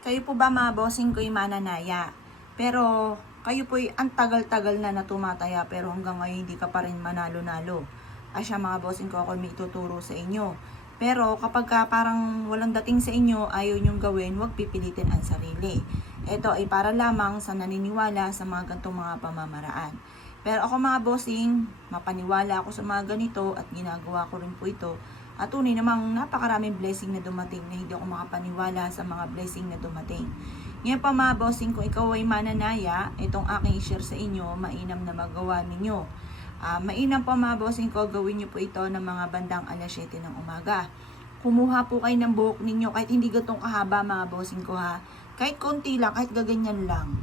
Kayo po ba mga bossing ko'y mananaya? Pero kayo po'y ang tagal-tagal na tumataya pero hanggang ngayon hindi ka pa rin manalo-nalo. Asya mga bossing ko, ako may ituturo sa inyo. Pero kapag parang walang dating sa inyo, ayaw nyong gawin, huwag pipilitin ang sarili. Ito ay para lamang sa naniniwala sa mga gantong mga pamamaraan. Pero ako mga bossing, mapaniwala ako sa mga ganito at ginagawa ko rin po ito. At tunay namang napakaraming blessing na dumating na hindi ako makapaniwala sa mga blessing na dumating. Ngayon pa mga bossing, kung ikaw ay mananaya, itong aking i-share sa inyo, mainam na magawa ninyo. Mainam po mga bossing ko, gawin nyo po ito ng mga bandang alas 7 ng umaga. Kumuha po kayo ng buhok ninyo, kahit hindi gatong kahaba mga bossing ko ha. Kahit konti lang, kahit gaganyan lang.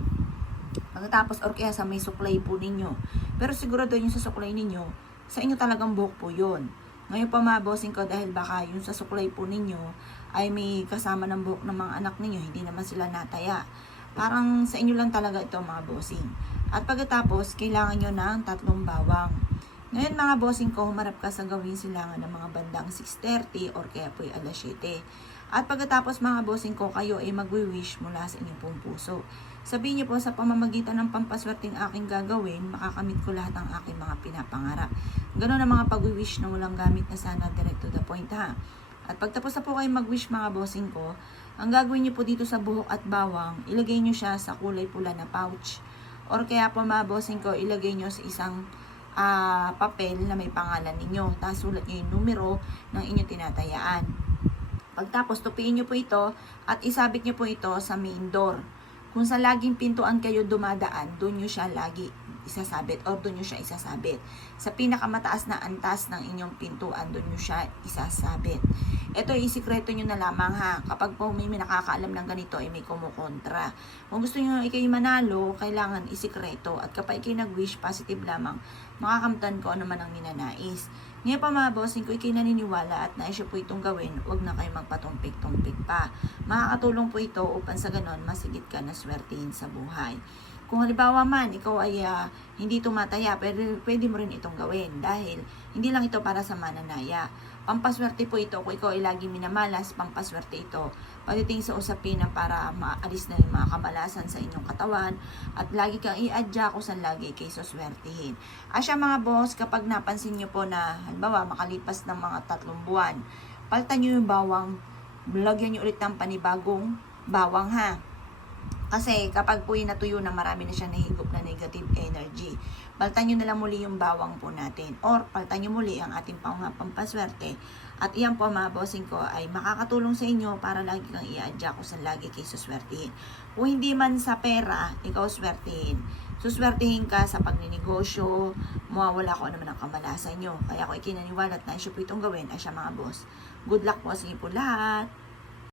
Pagkatapos or kaya sa may suklay po ninyo. Pero sigurado yung sa suklay ninyo, sa inyo talagang buhok po yun. Ngayon pa mga bossing ko, dahil baka yung sa suklay po ninyo ay may kasama ng buhok ng mga anak ninyo, hindi naman sila nataya. Parang sa inyo lang talaga ito mga bossing. At pagkatapos, kailangan nyo ng 3 bawang. Ngayon mga bossing ko, humarap ka sa gawin silangan ng mga bandang 6:30 or kaya po alas 7. At pagkatapos mga bossing ko, kayo ay magwi-wish mula sa inyong pong puso. Sabihin niyo po sa pamamagitan ng pampaswerteng aking gagawin, makakamit ko lahat ng aking mga pinapangarap. Ganun ang mga pag-wish na walang gamit na sana, direct to the point ha. At pagtapos na po kayo mag-wish mga bossing ko, ang gagawin niyo po dito sa buhok at bawang, ilagay niyo siya sa kulay pula na pouch. Or kaya po mga bossing ko, ilagay niyo sa isang papel na may pangalan ninyo. Tapos sulat niyo yung numero ng inyong tinatayaan. Pagtapos, tupiin niyo po ito at isabit niyo po ito sa main door. Kung sa laging pintuan kayo dumadaan, doon nyo siya lagi isasabit or doon nyo siya isasabit. Sa pinakamataas na antas ng inyong pintuan, doon nyo siya isasabit. Ito ay isikreto nyo na lamang ha. Kapag po may nakakaalam ng ganito ay may kumukontra. Kung gusto nyo ikay manalo, kailangan isikreto. At kapag ikay nag-wish, positive lamang, makakamtan ko ano man ang ninanais. Ngayon pa mga bossing ko, ikay naniniwala at naisyo po itong gawin, huwag na kayo magpatumpik-tumpik pa. Makakatulong po ito upang sa ganon, masigit ka na swertihin sa buhay. Kung halimbawa man, ikaw ay hindi tumataya, pero pwede mo rin itong gawin dahil hindi lang ito para sa mananaya. Pampaswerte po ito, kung ikaw ay lagi minamalas, pampaswerte ito. Pagdating sa usapin na para maalis na yung mga kamalasan sa inyong katawan at lagi kang i-adya kung saan lagi kayo suswertihin. Asya mga boss, kapag napansin nyo po na, halimbawa, makalipas ng mga 3 buwan, palitan nyo yung bawang, lagyan nyo ulit ng panibagong bawang ha. Kasi kapag po yung natuyo na marami na siya nahigop na negative energy, palitan nyo na lang muli yung bawang po natin. Or palitan nyo muli ang ating pampaswerte. At iyan po mga bossing ko ay makakatulong sa inyo para lagi kang i-adjust kung saan lagi kayo suswertihin. Kung hindi man sa pera, ikaw swertihin. Suswertihin ka sa pagninegosyo, mawawala ko naman ang kamalasan nyo. Kaya kung ikinaniwala at naisyo po itong gawin, ay siya mga boss. Good luck po sa inyo po lahat.